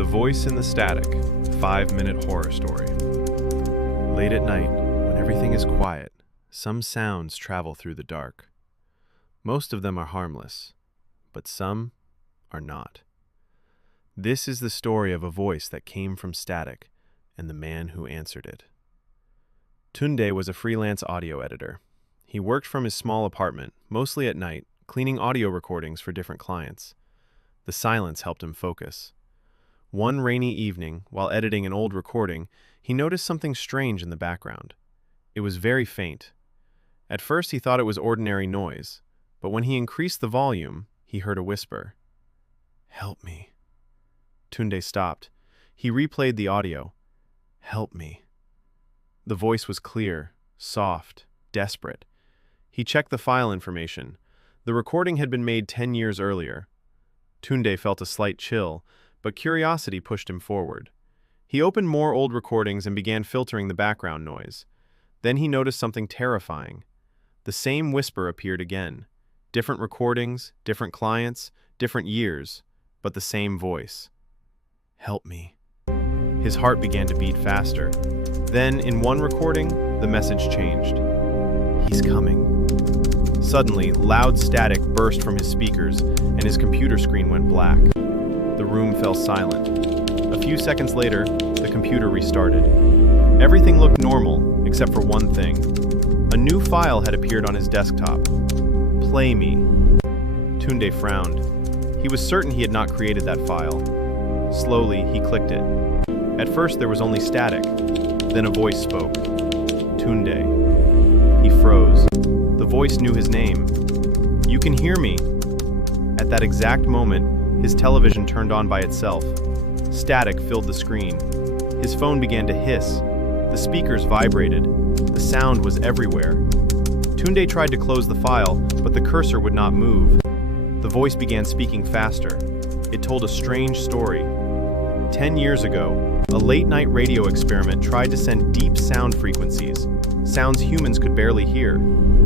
The Voice in the Static, 5-minute horror story. Late at night, when everything is quiet, some sounds travel through the dark. Most of them are harmless, but some are not. This is the story of a voice that came from static and the man who answered it. Tunde was a freelance audio editor. He worked from his small apartment, mostly at night, cleaning audio recordings for different clients. The silence helped him focus. One rainy evening, while editing an old recording, he noticed something strange in the background. It was very faint. At first he thought it was ordinary noise, but when he increased the volume, he heard a whisper. "Help me." Tunde stopped. He replayed the audio. "Help me." The voice was clear, soft, desperate. He checked the file information. The recording had been made 10 years earlier. Tunde felt a slight chill, but curiosity pushed him forward. He opened more old recordings and began filtering the background noise. Then he noticed something terrifying. The same whisper appeared again. Different recordings, different clients, different years, but the same voice. "Help me." His heart began to beat faster. Then, in one recording, the message changed. "He's coming." Suddenly, loud static burst from his speakers, and his computer screen went black. The room fell silent. A few seconds later, the computer restarted. Everything looked normal, except for one thing. A new file had appeared on his desktop. "Play me." Tunde frowned. He was certain he had not created that file. Slowly, he clicked it. At first, there was only static. Then a voice spoke. "Tunde." He froze. The voice knew his name. "You can hear me." At that exact moment, his television turned on by itself. Static filled the screen. His phone began to hiss. The speakers vibrated. The sound was everywhere. Tunde tried to close the file, but the cursor would not move. The voice began speaking faster. It told a strange story. 10 years ago, a late-night radio experiment tried to send deep sound frequencies, sounds humans could barely hear.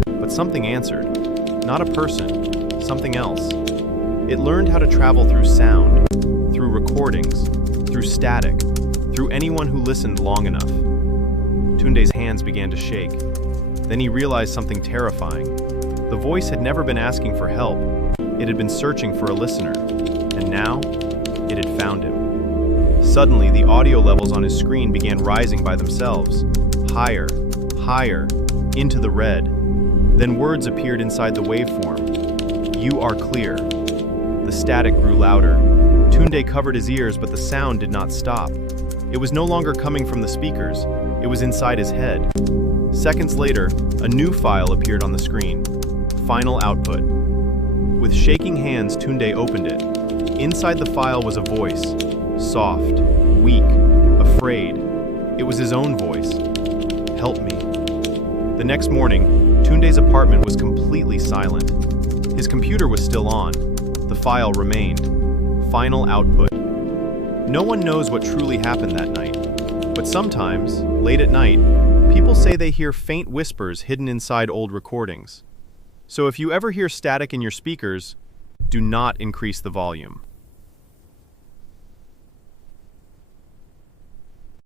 But something answered. Not a person, something else. It learned how to travel through sound, through recordings, through static, through anyone who listened long enough. Tunde's hands began to shake. Then he realized something terrifying. The voice had never been asking for help. It had been searching for a listener. And now, it had found him. Suddenly, the audio levels on his screen began rising by themselves. Higher, higher, into the red. Then words appeared inside the waveform. "You are clear." The static grew louder. Tunde covered his ears, but the sound did not stop. It was no longer coming from the speakers. It was inside his head. Seconds later, a new file appeared on the screen. Final output. With shaking hands, Tunde opened it. Inside the file was a voice. Soft, weak, afraid. It was his own voice. "Help me." The next morning, Tunde's apartment was completely silent. His computer was still on. The file remained. Final output. No one knows what truly happened that night. But sometimes, late at night, people say they hear faint whispers hidden inside old recordings. So if you ever hear static in your speakers, do not increase the volume.